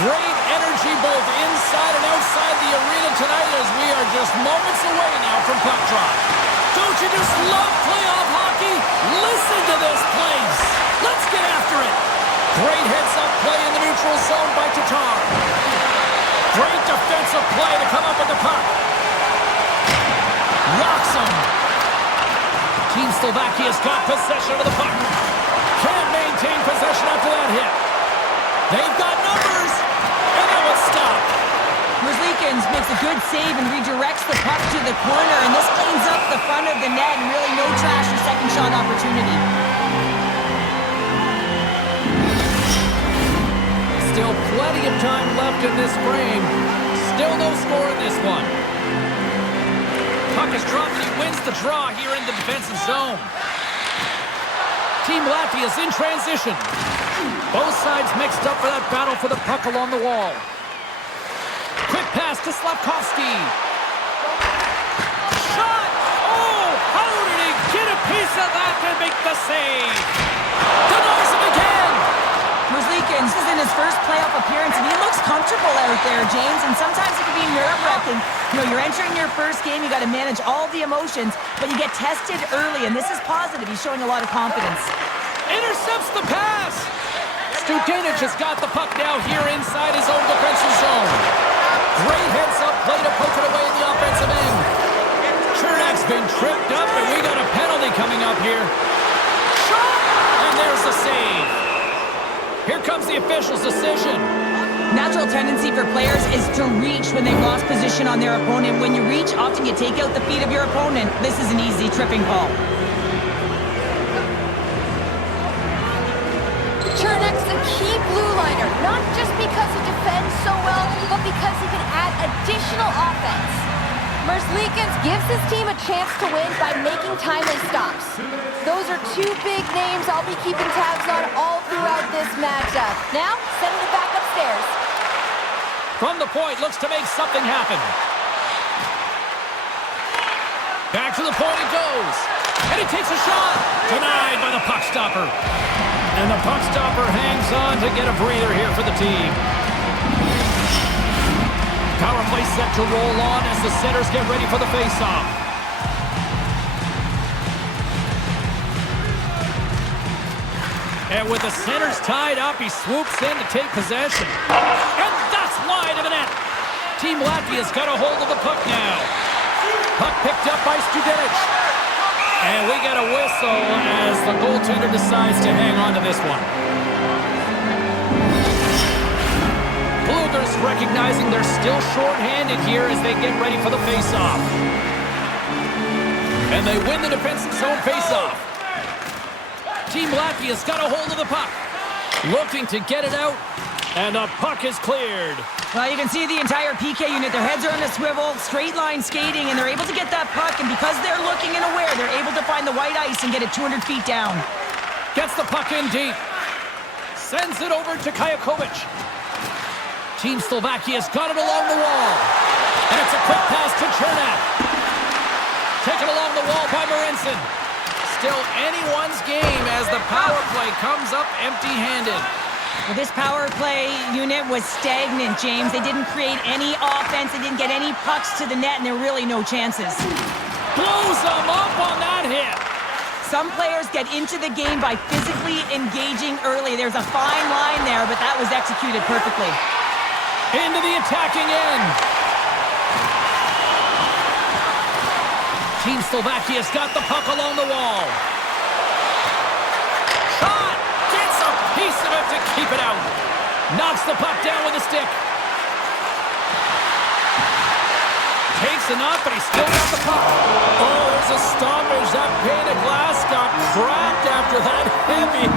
Great energy both inside and outside the arena tonight as we are just moments away now from puck drop. Don't you just love playoff hockey? Listen to this place. Let's get after it. Great heads-up play in the neutral zone by Tatar. Great defensive play to come up with the puck. Rocks him. Team Slovakia's got possession of the puck. Can't maintain possession after that hit. They've got numbers, and it was stopped. Merzlikins makes a good save and redirects the puck to the corner, and this cleans up the front of the net, and really no trash or second shot opportunity. Still plenty of time left in this frame. Still no score in this one. Puck is dropped and he wins the draw here in the defensive zone. Team Latvia's in transition. Both sides mixed up for that battle for the puck along the wall. Quick pass to Slavkovsky. Shot! Oh, how did he get a piece of that to make the save? Denies him again! Merzlikins is in his first playoff appearance, and he looks comfortable out there, James, and sometimes it can be nerve-wracking. You know, you're entering your first game, you got to manage all the emotions, but you get tested early, and this is positive. He's showing a lot of confidence. Intercepts the pass! Studenic has got the puck now here inside his own defensive zone. Great heads-up play to poke it away in the offensive end. Chernak's been tripped up, and we got a penalty coming up here. Shot! And there's the save. Here comes the official's decision. Natural tendency for players is to reach when they've lost position on their opponent. When you reach, often you take out the feet of your opponent. This is an easy tripping call. Chernak's a key blue liner, not just because he defends so well, but because he can add additional offense. Merzlikins gives his team a chance to win by making timely stops. Those are two big names I'll be keeping tabs on all throughout this matchup. Now, sending it back upstairs. From the point, looks to make something happen. Back to the point it goes. And he takes a shot. Denied by the puck stopper. And the puck stopper hangs on to get a breather here for the team. Power play set to roll on as the centers get ready for the face-off. And with the centers tied up, he swoops in to take possession. And that's wide of the net. Team Latvia's got a hold of the puck now. Puck picked up by Studenic. And we got a whistle as the goaltender decides to hang on to this one. Bluegers recognizing they're still short-handed here as they get ready for the face-off. And they win the defensive zone face-off. Team Latvia's got a hold of the puck. Looking to get it out. And the puck is cleared. Well, you can see the entire PK unit. Their heads are on a swivel, straight line skating, and they're able to get that puck. And because they're looking and aware, they're able to find the white ice and get it 200 feet down. Gets the puck in deep. Sends it over to Kajakovic. Team Slovakia's got it along the wall. And it's a quick pass to Chernak. Taken along the wall by Marinson. Still anyone's game as the power play comes up empty-handed. Well, this power play unit was stagnant, James. They didn't create any offense. They didn't get any pucks to the net, and there were really no chances. Blows them up on that hit. Some players get into the game by physically engaging early. There's a fine line there, but that was executed perfectly. Into the attacking end. Team Slovakia's got the puck along the wall. Shot! Gets a piece of it to keep it out. Knocks the puck down with a stick. Takes a knock, but he's still got the puck. Oh, there's a stoppage. That pane of glass got cracked after that heavy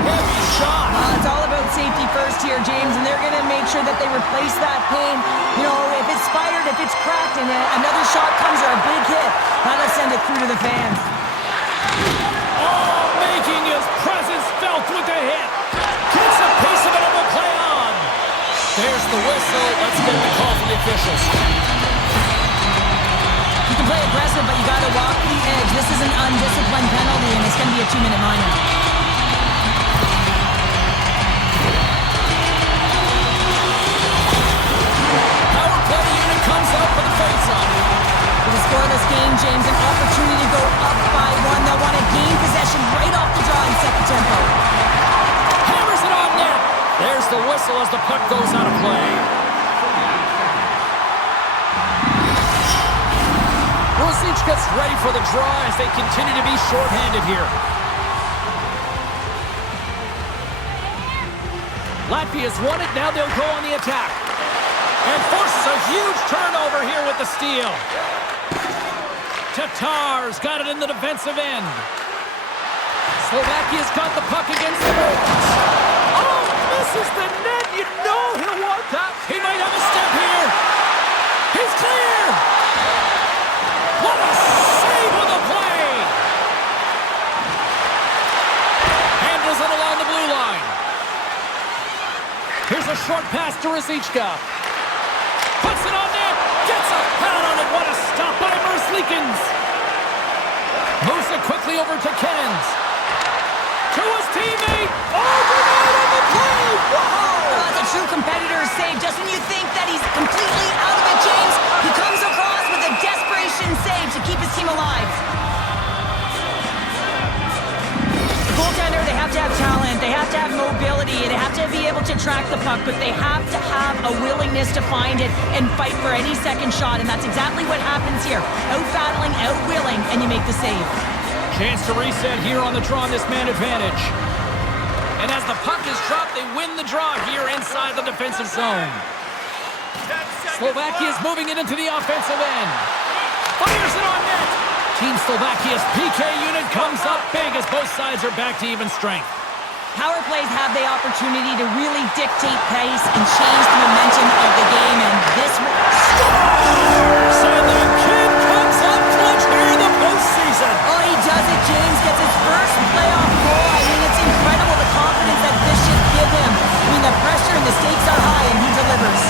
shot. It's all about safety first here, James, and they're going to make sure that they replace that pane. You know, if it's spidered, if it's cracked, and another shot comes or a big hit, that'll send it through to the fans. Oh, making his presence felt with the hit. Gets a piece of it and will play on. There's the whistle. Let's get the call from the officials. You can play aggressive, but you got to walk the edge. This is an undisciplined penalty, and it's going to be a 2-minute minor. James, an opportunity to go up by one. They'll want to gain possession right off the draw and set the tempo. Hammers it on net. There's the whistle as the puck goes out of play. Rosichka's ready for the draw as they continue to be shorthanded here. Latvia's won it. Now they'll go on the attack. And forces a huge turnover here with the steal. Tatar's got it in the defensive end. Slovakia's got the puck against the boards. Oh, misses the net. You know he'll want that. He might have a step here. He's clear. What a save on the play. Handles it along the blue line. Here's a short pass to Rosichka. Puts it on net. Gets a pad on it. What a stop by Merzlikins. Moves it quickly over to Kens. To his teammate. Overnight on the play. Whoa! That's a true competitor's save. Just when you think that he's completely out of it, James, he comes across with a desperation save to keep his team alive. The goaltender, they have to have talent. They have to have mobility. They have to be able to track the puck, but they have to have a willingness to find it and fight for any second shot, and that's exactly what happens here. Out-battling, out-willing, and you make the save. Chance to reset here on the draw on this man advantage. And as the puck is dropped, they win the draw here inside the defensive zone. Slovakia's moving it into the offensive end. Fires it on net. Team Slovakia's PK unit comes up big as both sides are back to even strength. Power plays have the opportunity to really dictate pace and change the momentum of the game, and this one scores! And the kid comes up clutch here in the postseason. Oh, he does it, James. Gets his first playoff goal. I mean, it's incredible the confidence that this should give him. I mean, the pressure and the stakes are high, and he delivers.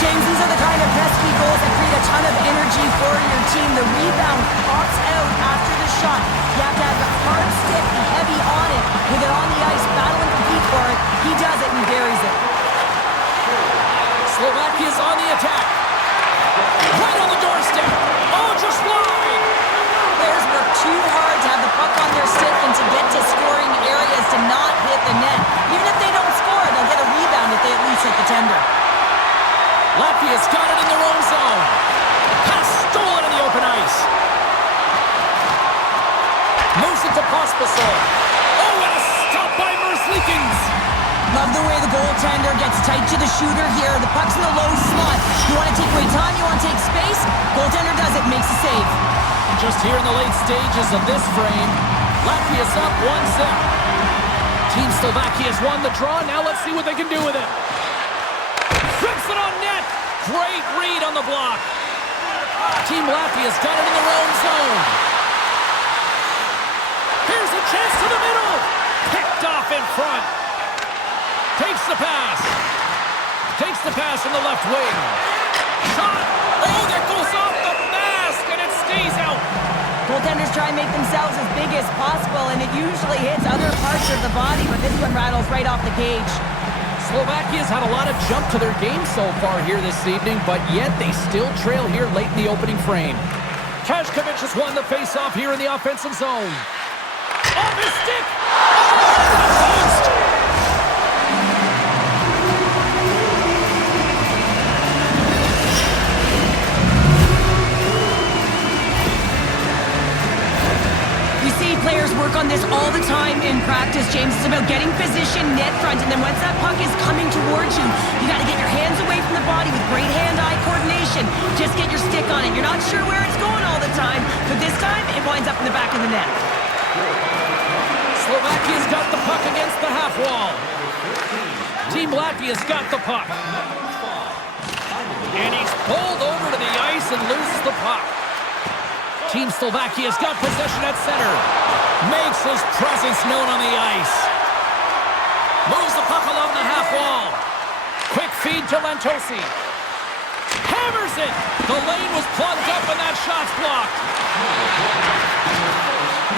James, these are the kind of pesky goals that create a ton of energy for your team. The rebound pops out after the shot. You have to have the hard stick, be heavy on it, with it on the ice, battle and compete for it. He does it and buries it. Slovakia's on the attack. Right on the doorstep. Oh, just wide. Players work too hard to have the puck on their stick and to get to scoring areas to not hit the net. Even if they don't score, they'll get a rebound if they at least hit the tender. Latvia's got it in their own zone. Pass stolen in the open ice. Moves it to Pospisil. Oh, and a stop by Merzlikins. Love the way the goaltender gets tight to the shooter here. The puck's in the low slot. You want to take away time, you want to take space. Goaltender does it, makes a save. Just here in the late stages of this frame, Latvia's up 1-0. Team Slovakia's won the draw. Now let's see what they can do with it. Flips it on net. Great read on the block. Team Latvia's got it in their own zone. Here's a chance to the middle. Picked off in front. Takes the pass. Takes the pass from the left wing. Shot. Oh, that goes off the mask, and it stays out. Goaltenders try and make themselves as big as possible, and it usually hits other parts of the body, but this one rattles right off the cage. Slovakia's had a lot of jump to their game so far here this evening, but yet they still trail here late in the opening frame. Kashkovich has won the face-off here in the offensive zone. Off his stick! Oh, players work on this all the time in practice, James. It's about getting position net front, and then once that puck is coming towards you, you got to get your hands away from the body with great hand-eye coordination. Just get your stick on it. You're not sure where it's going all the time, but this time it winds up in the back of the net. Slovakia's got the puck against the half wall. Team Latvia's got the puck. And he's pulled over to the ice and loses the puck. Team Slovakia's got possession at center. Makes his presence known on the ice. Moves the puck along the half wall. Quick feed to Lantosi. Hammers it. The lane was plugged up and that shot's blocked.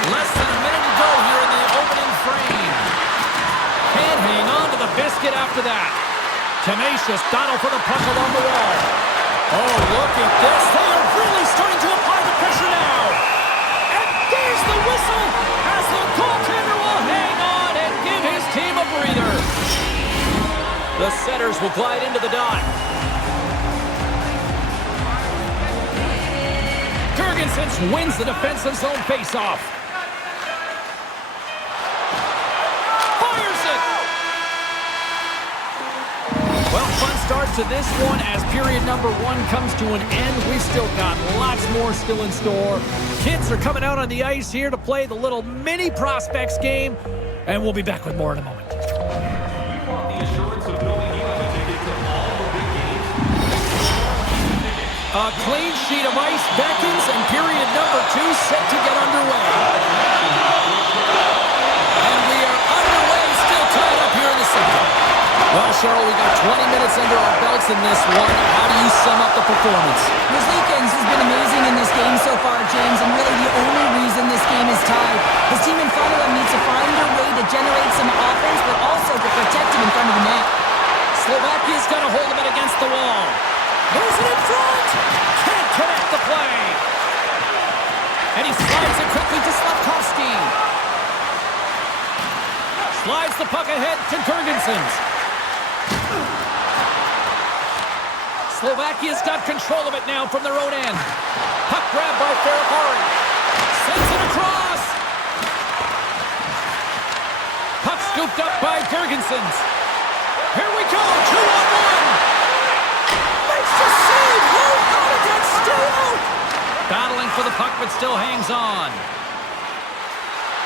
Less than a minute to go here in the opening frame. Can't hang on to the biscuit after that. Tenacious battle for the puck along the wall. Oh, look at this. They are really starting to setters will glide into the dot. Jurgensen wins the defensive zone faceoff. Fires it! Well, fun start to this one as period number 1 comes to an end. We've still got lots more still in store. Kids are coming out on the ice here to play the little mini prospects game, and we'll be back with more in a moment. A clean sheet of ice beckons, and period number 2 set to get underway. And we are underway, still tied up here in the second. Well, Cheryl, we got 20 minutes under our belts in this one. How do you sum up the performance? Merzlikins has been amazing in this game so far, James, and really the only reason this game is tied. His team in front of him needs to find a way to generate some offense, but also to protect him in front of the net. Slovakia's got a hold of it against the wall. Moves it in front. Can't connect the play. And he slides it quickly to Slavkovsky. Slides the puck ahead to Jurgensen. Slovakia's got control of it now from their own end. Puck grabbed by Ferrari. Sends it across. Puck scooped up by Jurgensen. Here we go, 2-on-1. Makes the save. How did that stay out? Battling for the puck, but still hangs on.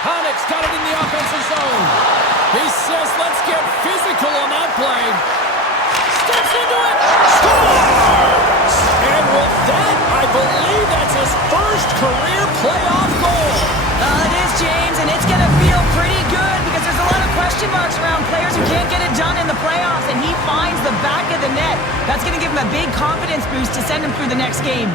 Hanik's got it in the offensive zone. He says, let's get physical on that play. Steps into it. Scores! And with that, I believe that's his first career playoff goal. It is, James, and it's going to feel pretty good because there's a lot of question marks around players who can't get it done in the playoffs, and he finds the back of the net. That's going to give him a big confidence boost to send him through the next game.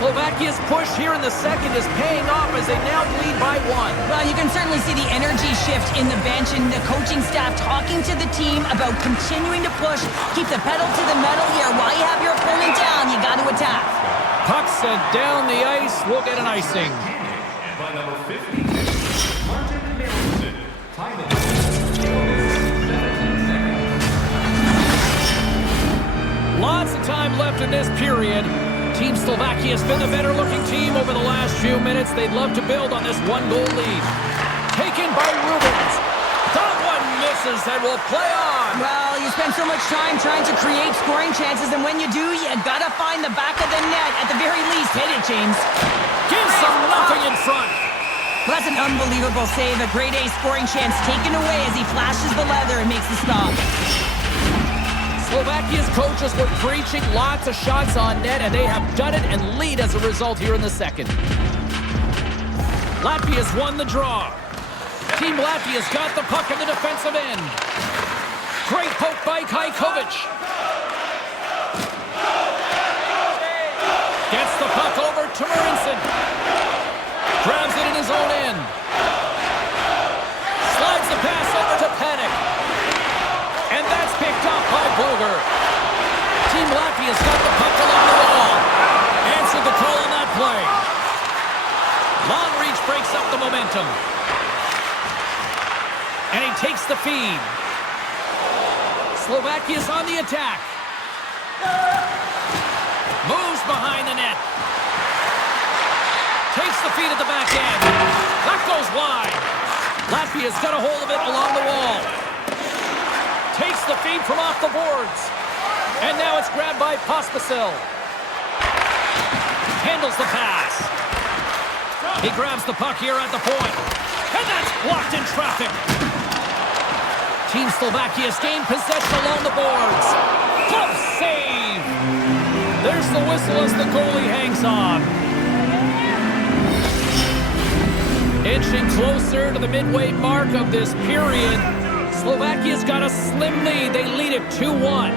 Slovakia's push here in the second is paying off as they now lead by 1. Well, you can certainly see the energy shift in the bench and the coaching staff talking to the team about continuing to push, keep the pedal to the metal here. While you have your opponent down, you got to attack. Puck sent down the ice. We'll get an icing. By number 52, Martin Nelson. Time of 17 seconds. Lots of time left in this period. Team Slovakia has been the better-looking team over the last few minutes. They'd love to build on this 1-goal lead. Taken by Rubens. That one misses and will play on. Well, you spend so much time trying to create scoring chances, and when you do, you got to find the back of the net. At the very least, hit it, James. Gives them nothing in front. Well, that's an unbelievable save. A grade A scoring chance taken away as he flashes the leather and makes the stop. Slovakia's coaches were preaching lots of shots on net, and they have done it and lead as a result here in the second. Latvia's won the draw. Team Latvia's got the puck in the defensive end. Great poke by Kajkovic. Gets the puck over to Marinson. Grabs it in his own end. Slides the pass over to Panik. And that's picked up by Bluger. Team Latvia's got the puck along the wall. Answered the call on that play. Long reach breaks up the momentum. And he takes the feed. Slovakia's on the attack. Moves behind the net. Takes the feed at the back end. That goes wide. Latvia's got a hold of it along the wall. Takes the feed from off the boards. And now it's grabbed by Pospisil. Handles the pass. He grabs the puck here at the point. And that's blocked in traffic. Team Slovakia's gained possession along the boards. Glove save. There's the whistle as the goalie hangs on. Inching closer to the midway mark of this period. Slovakia's got a slim lead. They lead it 2-1.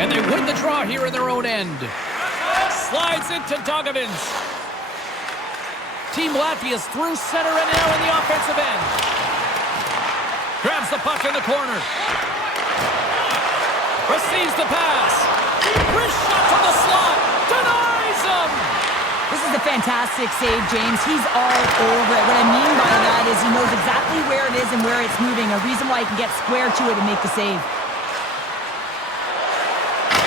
And they win the draw here in their own end. Slides into Dogovins. Team Latvia's through center and now in the offensive end. Grabs the puck in the corner. Receives the pass. Wrist shot from the slot. Denies him. This is a fantastic save, James. He's all over it. What I mean by that that is he knows exactly where it is and where it's moving, a reason why he can get square to it and make the save.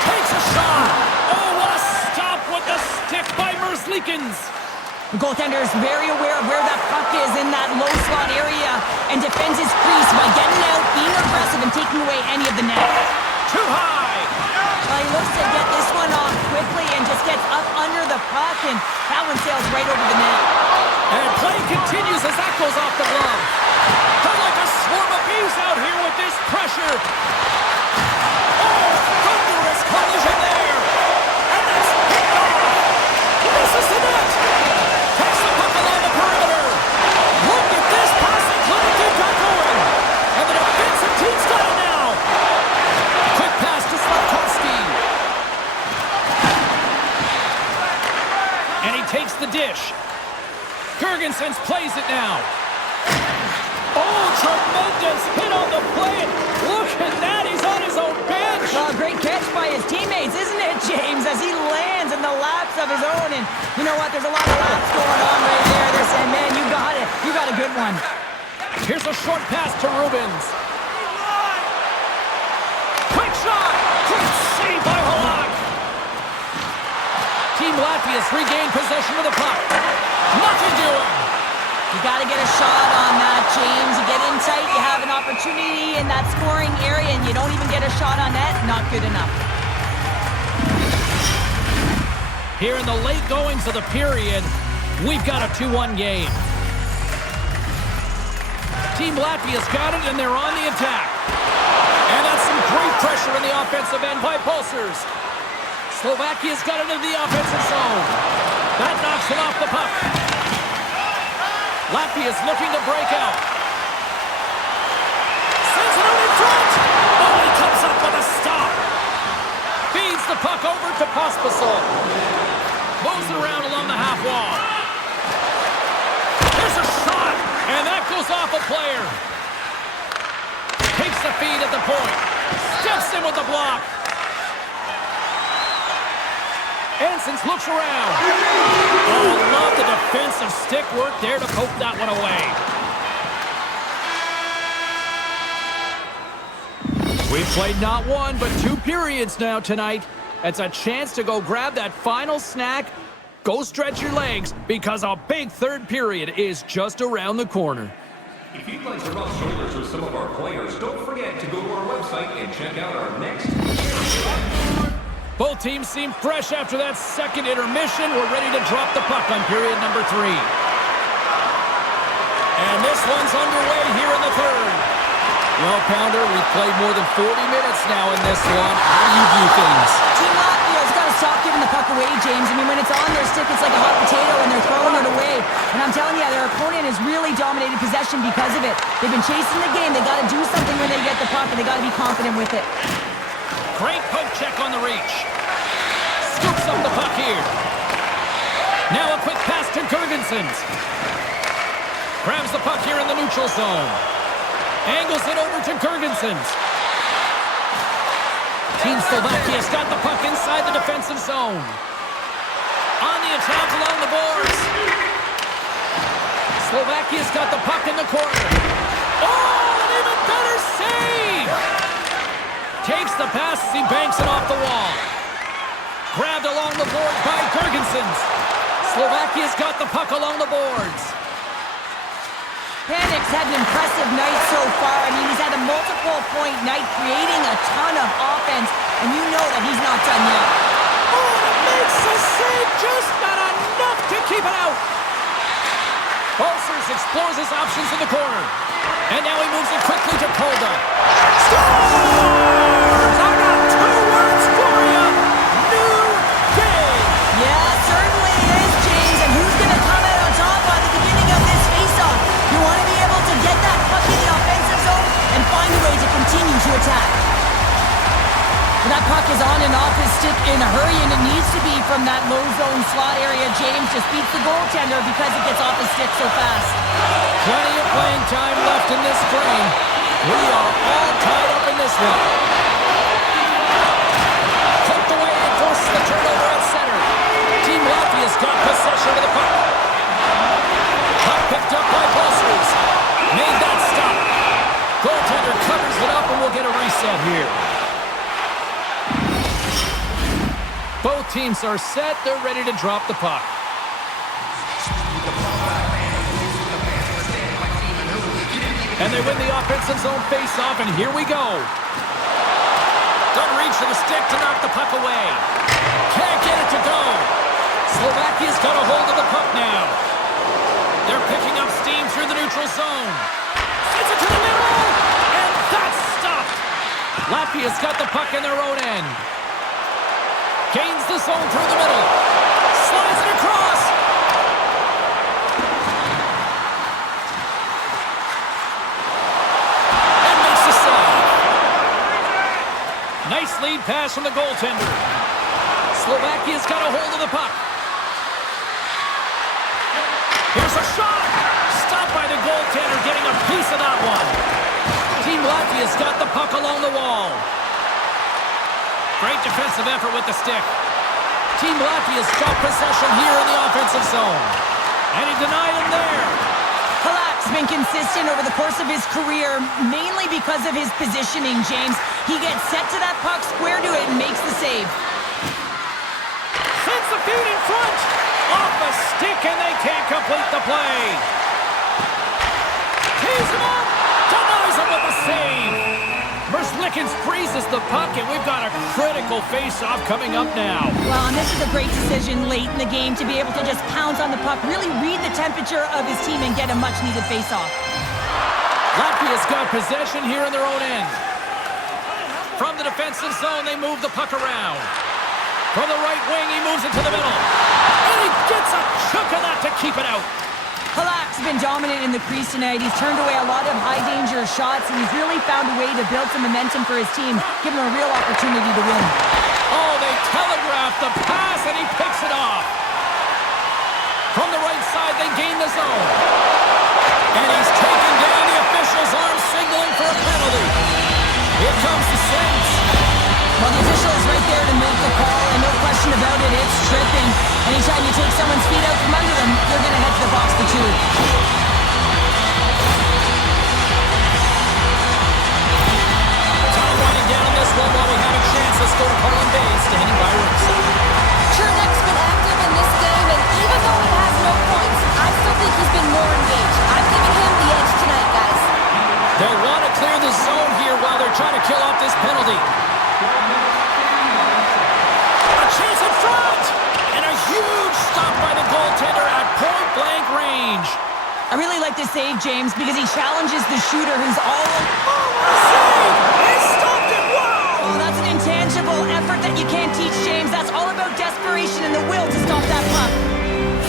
Takes a shot. Oh, what a stop with the stick by Merzlikins. The goaltender is very aware of where that puck is in that low slot area and defends his crease by getting out, being aggressive, and taking away any of the net. Too high. He looks to get this one off quickly and just gets up under the puck, and that one sails right over the net. And play continues as that goes off the glove. They're like a swarm of bees out here with this pressure. Oh, thunderous collision there. And that's picked off. Misses the net. Takes the puck along the perimeter. Look at this passing clinic they've got going. And the defensive team's got it now. Quick pass to Slavkovsky. And he takes the dish. Gergensons plays it now. Oh, tremendous hit on the play. Look at that. He's on his own bench. Well, great catch by his teammates, isn't it, James? As he lands in the laps of his own. And you know what? There's a lot of laps going on right there. They're saying, man, you got it. You got a good one. Here's a short pass to Rubens. Quick shot. Great save by Halak. Team Latvia's regained possession of the puck. Nothing doing. You got to get a shot on that, James. You get in tight, you have an opportunity in that scoring area, and you don't even get a shot on net. Not good enough. Here in the late goings of the period, we've got a 2-1 game. Team Latvia's got it, and they're on the attack. And that's some great pressure in the offensive end by Pulsers. Slovakia's got it in the offensive zone. That knocks him off the puck. Latvia's looking to break out. Sends it out in front. Oh, he comes up with a stop. Feeds the puck over to Pospisil. Moves it around along the half wall. There's a shot, and that goes off a player. Takes the feed at the point. Steps in with the block. Ensons looks around. Oh, love the defensive stick work there to poke that one away. We've played not one, but 2 periods now tonight. It's a chance to go grab that final snack. Go stretch your legs, because a big third period is just around the corner. If you'd like to rub shoulders with some of our players, don't forget to go to our website and check out our next. Both teams seem fresh after that second intermission. We're ready to drop the puck on period number 3. And this one's underway here in the third. Well, Pounder, we've played more than 40 minutes now in this one. How do you view things? Team Latvia's got to stop giving the puck away, James. I mean, when it's on their stick, it's like a hot potato, and they're throwing it away. And I'm telling you, their opponent has really dominated possession because of it. They've been chasing the game. They got to do something when they get the puck, and they got to be confident with it. Great poke check on the reach. Scoops up the puck here. Now a quick pass to Gergensons. Grabs the puck here in the neutral zone. Angles it over to Gergensons. Team Slovakia's got the puck inside the defensive zone. On the attack along the boards. Slovakia's got the puck in the corner. Oh, an even better save! Takes the pass as he banks it off the wall. Grabbed along the boards by Gergensons. Slovakia's got the puck along the boards. Panik's had an impressive night so far. I mean, he's had a multiple-point night, creating a ton of offense, and you know that he's not done yet. Oh, and it makes the save, just not enough to keep it out. Pulsers explores his options in the corner. And now he moves it quickly to Kolda. Scores! I got 2 words for you. New day. Yeah, it certainly is, James. And who's going to come out on top by the beginning of this face-off? You want to be able to get that puck in the offensive zone and find a way to continue to attack. That puck is on and off his stick in a hurry, and it needs to be from that low zone slot area. James just beats the goaltender because it gets off his stick so fast. Plenty of playing time left in this frame. We are all tied up in this one. Poked away and forces the turnover at center. Team Latvia's got possession of the puck. Puck picked up by Pulsers. teams are set. They're ready to drop the puck. And they win the offensive zone face-off, and here we go. Good reach for the stick to knock the puck away. Can't get it to go. Slovakia's got a hold of the puck now. They're picking up steam through the neutral zone. Sends it to the middle, and that's stopped. Latvia's got the puck in their own end. Gains the zone through the middle. Slides it across. And makes the save. Nice lead pass from the goaltender. Slovakia's got a hold of the puck. Here's a shot. Stopped by the goaltender, getting a piece of that one. Team Latvia's got the puck along the wall. Great defensive effort with the stick. Team Latvia's got possession here in the offensive zone. And he denied him there. Halak's been consistent over the course of his career, mainly because of his positioning, James. He gets set to that puck, square to it, and makes the save. Sends the feed in front. Off the stick, and they can't complete the play. Tees him up. Denies him with the save. Merzlikins freezes the puck, and we've got a critical face-off coming up now. Well, and this is a great decision late in the game to be able to just pounce on the puck, really read the temperature of his team and get a much-needed face-off. Latvia's got possession here in their own end. From the defensive zone, they move the puck around. From the right wing, he moves it to the middle. And he gets a chunk of that to keep it out. Halak's been dominant in the crease tonight. He's turned away a lot of high-danger shots, and he's really found a way to build some momentum for his team, give him a real opportunity to win. Oh, they telegraph the pass, and he picks it off. From the right side, they gain the zone. And he's taken down. The official's arm signaling for a penalty. Here comes the Saints. Well, the official is right there to make the call, and no question about it, it's tripping. Anytime you take someone's feet out from under them, you're going to head to the box for two. Time winding down this one while we have a chance. Let's go to Carlin Bay, standing by ringside. Chernek's been active in this game, and even though he has no points, I still think he's been more engaged. I'm giving him the edge tonight, guys. They'll want to clear the zone here while they're trying to kill off this penalty. A chance in front! And a huge stop by the goaltender at point-blank range. I really like this save, James, because he challenges the shooter who's all... Save! He stopped it! Wow! Oh, that's an intangible effort that you can't teach, James. That's all about desperation and the will to stop that puck.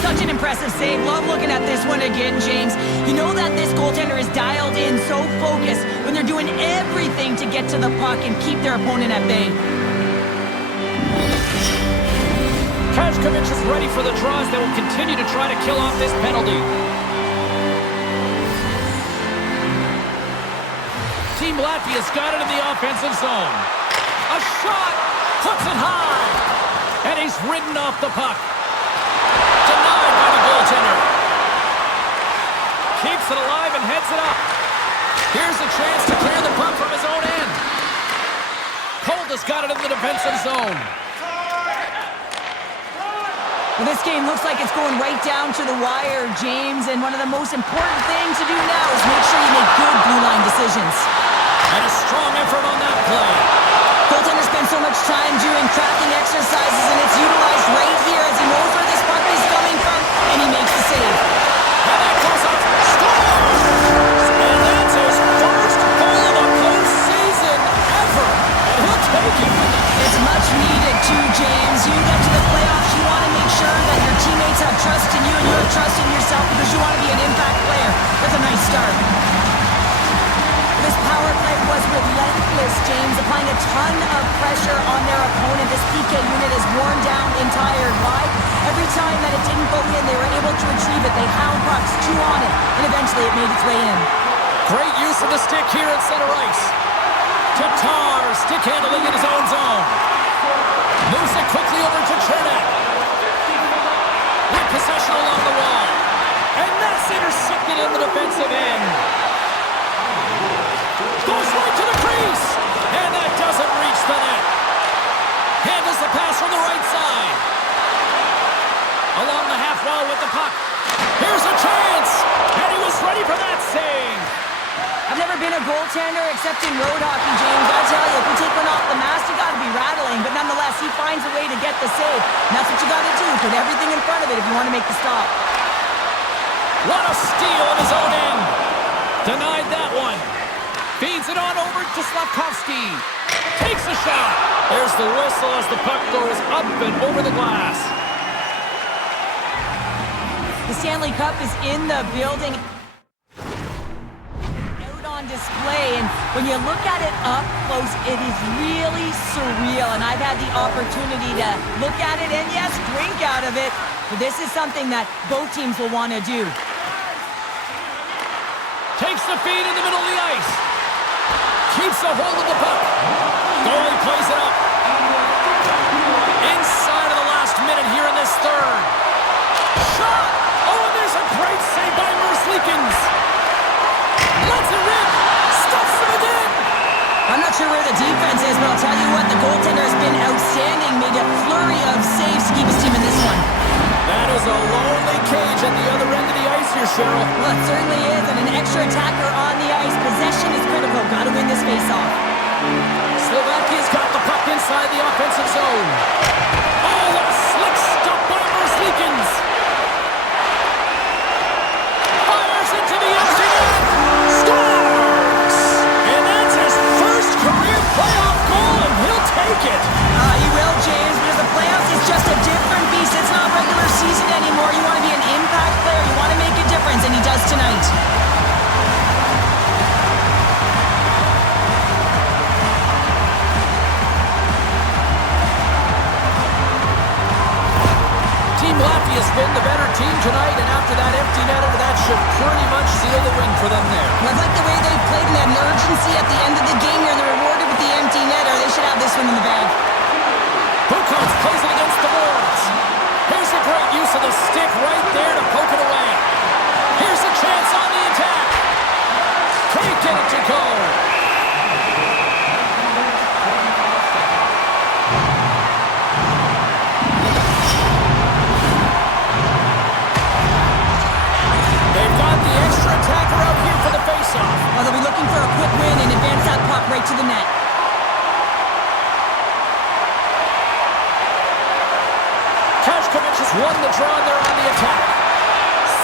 Such an impressive save. Love looking at this one again, James. You know that this goaltender is dialed in, so focused, when they're doing everything to get to the puck and keep their opponent at bay. Kajkovic is ready for the draws. They will continue to try to kill off this penalty. Team Latvia's got it in the offensive zone. A shot! Puts it high! And he's ridden off the puck. Denied by the goaltender. Keeps it alive and heads it up. Here's a chance to clear the puck from his own end. Kolda's got it in the defensive zone. Well, this game looks like it's going right down to the wire, James, and one of the most important things to do now is make sure you make good blue line decisions. And a strong effort on that play. Goaltender spends so much time doing tracking exercises, and it's utilized right here as he knows where this puck is coming from, and he makes the save. And that goes up. Scores! And that's his first goal of the postseason ever. And he'll take it. It's much needed too, James. You get to the playoffs, you want to make sure that your teammates have trust in you and you have trust in yourself because you want to be an impact player. That's a nice start. This power play was relentless, James, applying a ton of pressure on their opponent. This PK unit is worn down and tired. Why? Every time that it didn't go in, they were able to retrieve it. They hound pucks, chew on it, and eventually it made its way in. Great use of the stick here at center ice. Tatar, stick handling in his own zone. Moves it quickly over to Chernak. With possession along the wall. And that's intercepted in the defensive end. Goes right to the crease. And that doesn't reach the net. Handles the pass from the right side. a goaltender except in road hockey, James. I tell you, if you take one off the mask, you got to be rattling. But nonetheless, he finds a way to get the save. And that's what you got to do. Put everything in front of it if you want to make the stop. What a steal on his own end. Denied that one. Feeds it on over to Slavkovsky. Takes a shot. There's the whistle as the puck goes up and over the glass. The Stanley Cup is in the building. Out on display, and when you look at it up close, it is really surreal. And I've had the opportunity to look at it and, yes, drink out of it. But this is something that both teams will want to do. Takes the feed in the middle of the ice. Keeps a hold of the puck. Goalie plays it up. Inside of the last minute here in this third. Shot! Oh, and there's a great save by Merzlikins. Lets it rip. Stuffs him again. I'm not sure where the defense is, but I'll tell you what, the goaltender has been outstanding. Made a flurry of saves to keep his team in this one. That is a lonely cage at the other end of the ice here, Cheryl. Well, it certainly is, and an extra attacker on the ice. Possession is critical. Got to win this faceoff. Slovakia's got the puck inside the offensive zone. Oh, what a slick stop by Merzlikins. Fires into the empty net. Scores! And that's his first career playoff goal, and he'll take it. He will, James, because the playoffs is just a different beast. It's not regular season anymore. You want to be an impact player. You want to make a difference, and he does tonight. Team Latvia's been the better team tonight, and after that empty netter, that should pretty much seal the win for them there. Well, I like the way they've played and had an urgency at the end of the game here. They're rewarded with the empty netter. They should have this one in the bag. Bukov plays it against the boards. Here's a great use of the stick right there to poke it away. Here's a chance on the attack. Can't get it to go. They've got the extra attacker out here for the faceoff. Well, they'll be looking for a quick win and advance that puck right to the net. Kashkovich has won the draw there on the attack.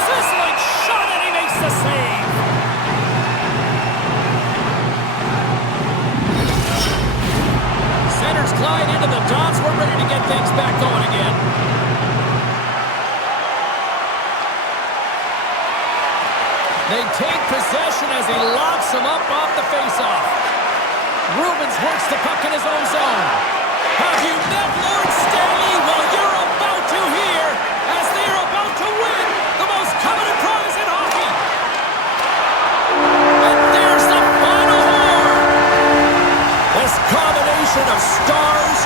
Sizzling shot, and he makes the save. Centers glide into the dots. We're ready to get things back going again. They take possession as he locks him up off the faceoff. Rubens works the puck in his own zone. Have you met Lord Stanley? Well, you're about to here as they are about to win the most coveted prize in hockey. And there's the final horn. This combination of stars,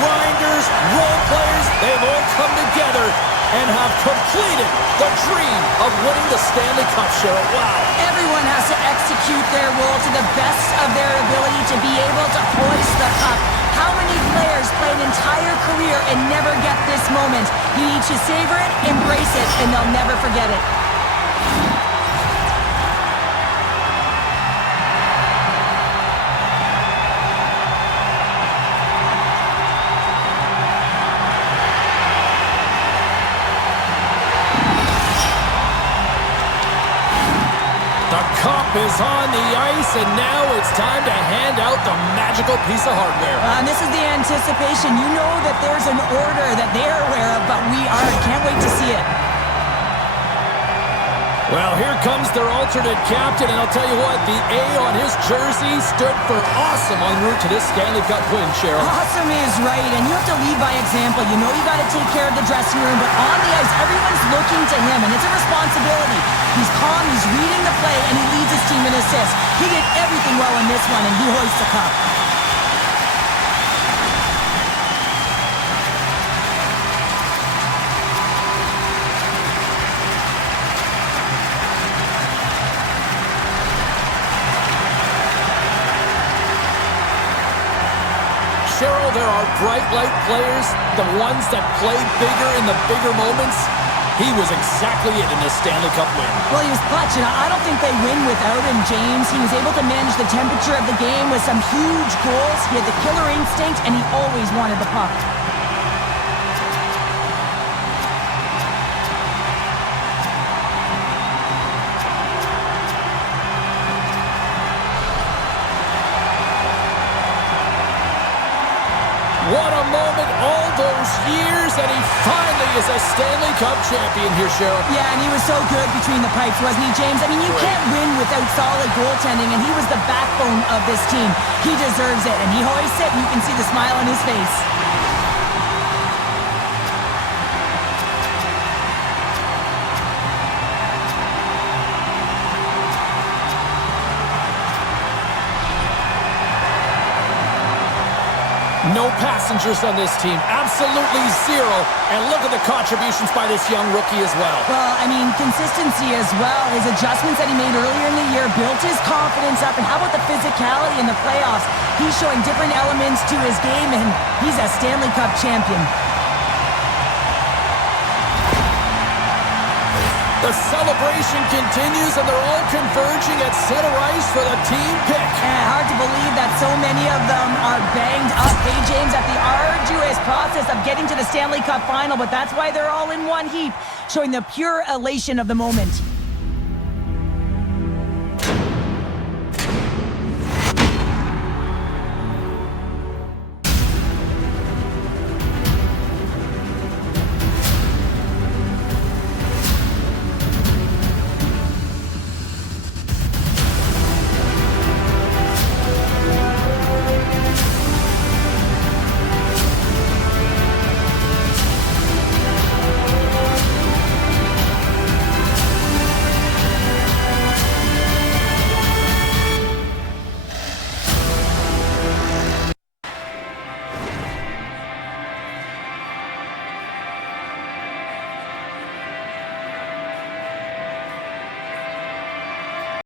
grinders, role players, they've all come together and have completed the dream of winning the Stanley Cup, Cheryl. Wow. Everyone has to execute their role to the best of their ability to be able to hoist the cup. How many players play an entire career and never get this moment? You need to savor it, embrace it, and they'll never forget it. Is on the ice, and now it's time to hand out the magical piece of hardware. And this is the anticipation. You know that there's an order that they're aware of, but we aren't. Can't wait to see it. Well, here comes their alternate captain, and I'll tell you what, the A on his jersey stood for awesome en route to this Stanley Cup win, Cheryl. Awesome is right, and you have to lead by example. You know you got to take care of the dressing room, but on the ice, everyone's looking to him, and it's a responsibility. He's calm, he's reading the play, and he leads his team in assists. He did everything well in this one, and he hoists the cup. Cheryl, there are bright light players, the ones that play bigger in the bigger moments. He was exactly it in this Stanley Cup win. Well, he was clutch, and I don't think they win without him, James. He was able to manage the temperature of the game with some huge goals. He had the killer instinct, and he always wanted the puck. What a moment all those years, and he finally is a Stanley Cup champion here, Cheryl. Yeah, and he was so good between the pipes, wasn't he, James? I mean, you can't win without solid goaltending, and he was the backbone of this team. He deserves it, and he hoists it, and you can see the smile on his face. No passengers on this team, absolutely zero. And look at the contributions by this young rookie as well. Well, I mean, consistency as well. His adjustments that he made earlier in the year built his confidence up. And how about the physicality in the playoffs? He's showing different elements to his game, and he's a Stanley Cup champion. The celebration continues, and they're all converging at center ice for the team pick. And hard to believe that so many of them are banged up, hey, James, at the arduous process of getting to the Stanley Cup final, but that's why they're all in one heap, showing the pure elation of the moment.